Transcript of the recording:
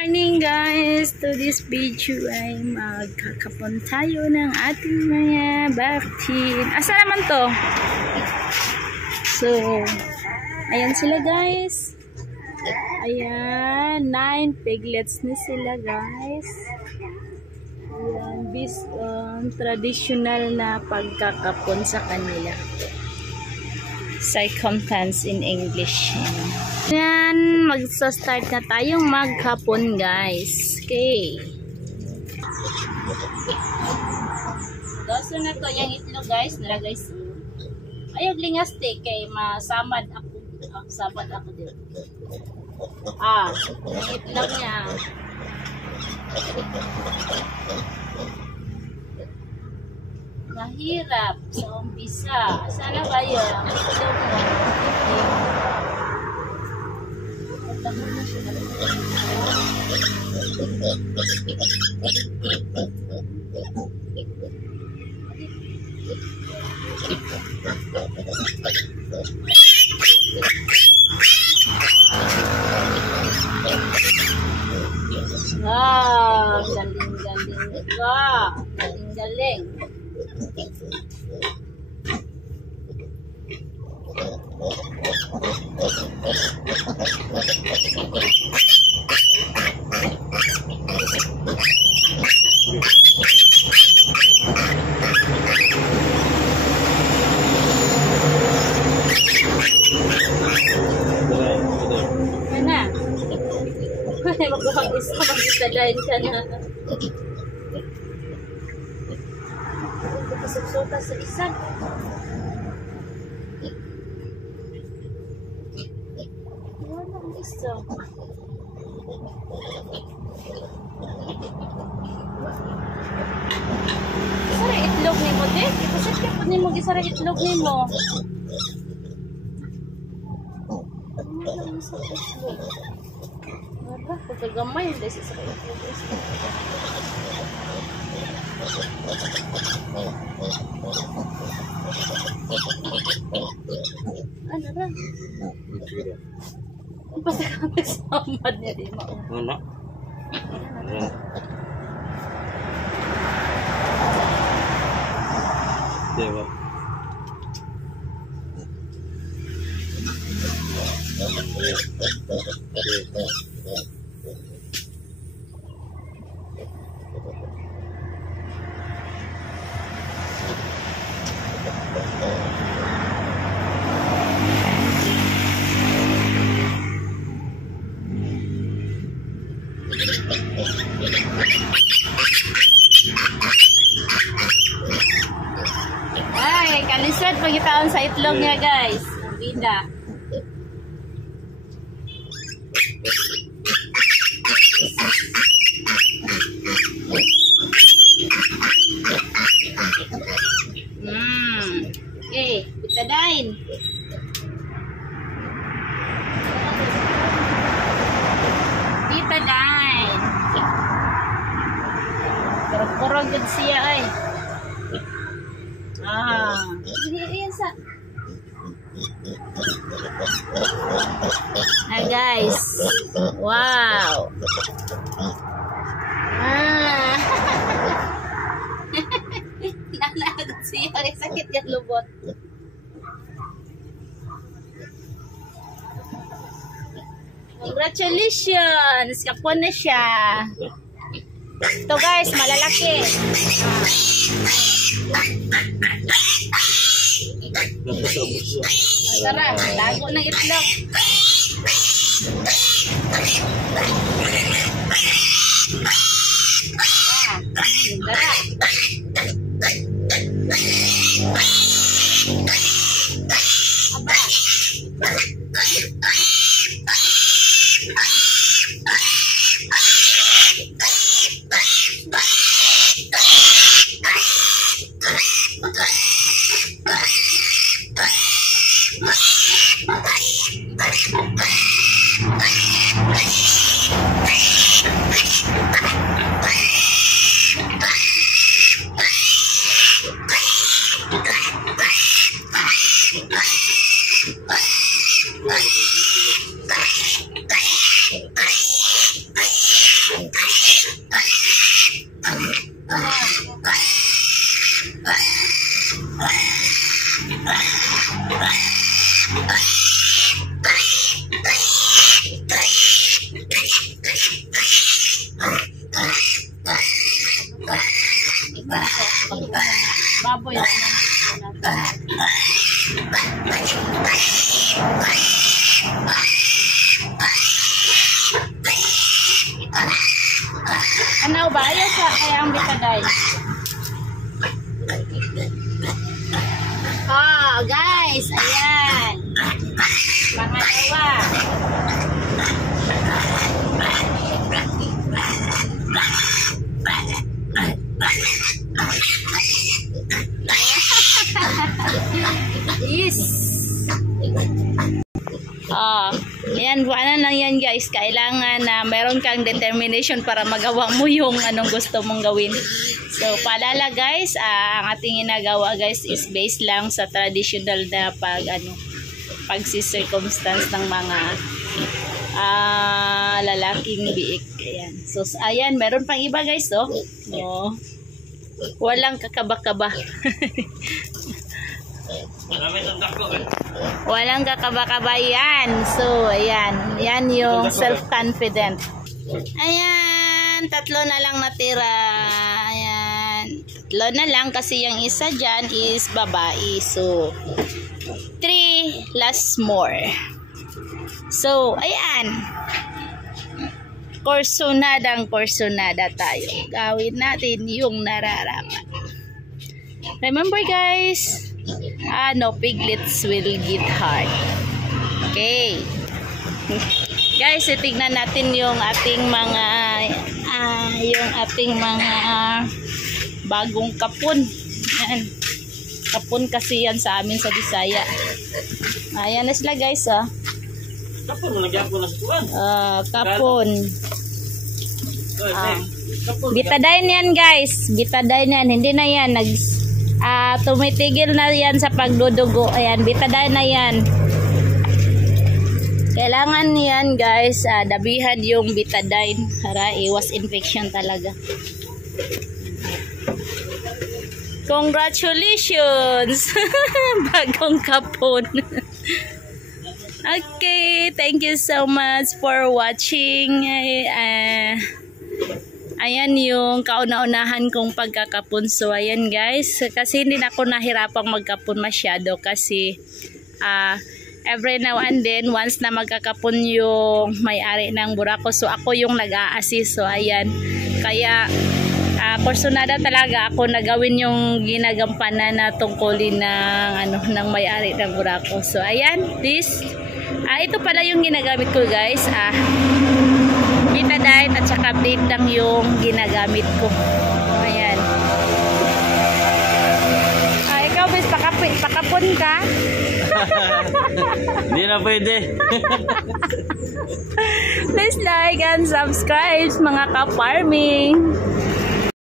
Morning guys! To this video ay magkakapon tayo ng ating mga baktin. Asa naman to? So, ayan sila guys. Ayan, 9 piglets ni sila guys. Ayan, based on traditional na pagkakapon sa kanila. Circumstance in English. Yan, magsa-start na tayong maghapon guys. Okay. Gaso na to yung itlog guys. Nara guys. Ayog lingas kay masamad ako. Sabad ako dito. Yung itlog niya. Mahirap sa umpisa. Sana ba yun? Ang itlog mo. Galing-galing ka. Galing-galing. Mag-isa mag-isalain ka na. Pasok-soka sa isa. Wala ang isa. Isara itlog ni mo, Dek. Ipasat ka po ni mo, isara itlog ni mo. Wala ang isa itlog. Wala, pagkagamay yung desi sa kayo. Ano na? Ang pasakang nagsamad niya di mo. Wala. Dewa. Ay, kalisod pagkitaon sa itlog niya guys. Bida. Okay, bitadain. Bitadain. Kurang-kurang gud siya ay. Ayan sa. Hi guys. Wow. Nalagod siya. Sakit yung lubot. Congratulations! Kapon na siya. Ito guys, malalaki. Tara, lago ng itlog. Tara. Ano ba? Ayos sa kaya ang bitagay. Oh, guys, ayan. Pangalawa. Yes. Ayan, buwanan lang yan guys. Kailangan na meron kang determination para magawa mo yung anong gusto mong gawin. So, paalala guys, ang ating ginagawa guys is based lang sa traditional na pagsi-circumstance ng mga lalaking biik. Ayan. So, ayan, meron pang iba guys, oh. Oh. Walang kakaba-kaba. Walang kakaba-kaba yan. So, ayan. Yan yung self-confident. Ayan. 3 na lang natira. Ayan. 3 na lang kasi yung isa dyan is babae. So, 3 last more. So, ayan. Korsonada tayo. Gawin natin yung nararapat. Remember guys, no piglets will get hard. Okay. Guys, itignan natin yung ating mga bagong kapon. Yan. Kapon kasi yan sa amin sa Bisaya. Ayan na sila guys, ah. Kapon mo nagyapon na sa tuwan. Kapon. Bitadain yan guys. Bitadain yan. Hindi na yan. Tumitigil na yan sa pagdudugo. Ayan. Bitadain na yan. Kailangan yan guys. Dabihan yung bitadain. Para iwas infection talaga. Congratulations! Bagong kapon. Okay, thank you so much for watching. Ayan yung kauna-unahan kong pagkakapon. So ayan guys, kasi hindi na ako nahirapang magkapon masyado kasi every now and then once na magkakapon yung may-ari ng burako, so ako yung nag-a-assist. So ayan, kaya personada talaga ako nagawin yung ginagampanan na tungkulin ng may-ari ng burako. So ayan, this ito pala yung ginagamit ko guys. Betadine at saka blade lang yung ginagamit ko. Ayan. Ikaw bis pakapon ka? Hindi na pwede. Please like and subscribe mga ka-farming.